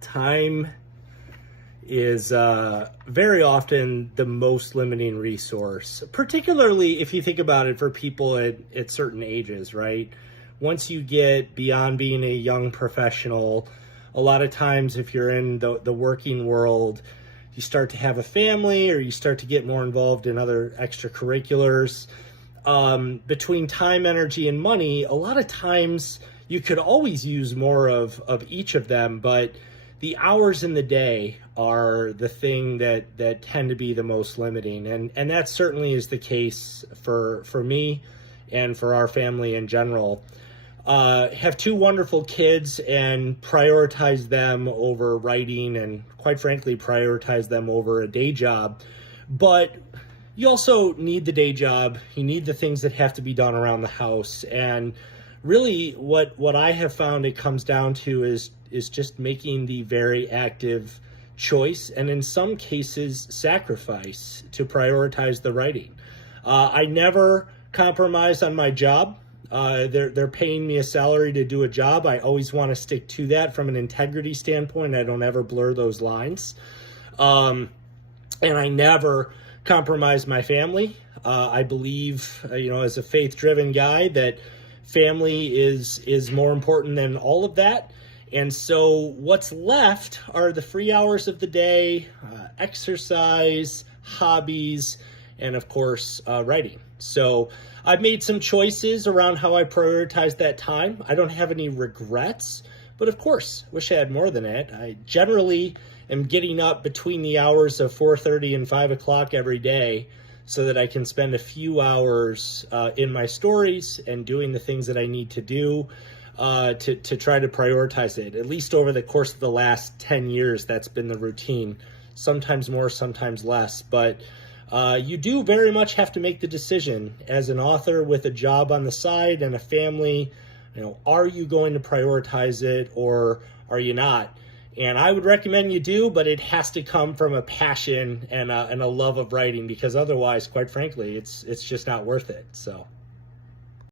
Time is very often the most limiting resource, particularly if you think about it for people at certain ages, right? Once you get beyond being a young professional, a lot of times if you're in the working world, you start to have a family or you start to get more involved in other extracurriculars. Between time, energy, and money, a lot of times you could always use more of each of them, but the hours in the day are the thing that tend to be the most limiting. And that certainly is the case for me and for our family in general. Have two wonderful kids and prioritize them over writing and quite frankly, prioritize them over a day job. But you also need the day job. You need the things that have to be done around the house. And really what I have found it comes down to is just making the very active choice and in some cases sacrifice to prioritize the writing. I never compromise on my job. They're paying me a salary to do a job. I always want to stick to that from an integrity standpoint. I don't ever blur those lines. And I never compromise my family. I believe, as a faith-driven guy, that family is more important than all of that. And so what's left are the free hours of the day, exercise, hobbies, and of course, writing. So I've made some choices around how I prioritize that time. I don't have any regrets, but of course, wish I had more than that. I generally am getting up between the hours of 4:30 and 5 o'clock every day so that I can spend a few hours in my stories and doing the things that I need to do to try to prioritize it. At least over the course of the last 10 years, that's been the routine. Sometimes more, sometimes less, but you do very much have to make the decision as an author with a job on the side and a family. Are you going to prioritize it or are you not? And I would recommend you do, but it has to come from a passion and a love of writing, because otherwise, quite frankly, it's just not worth it. So.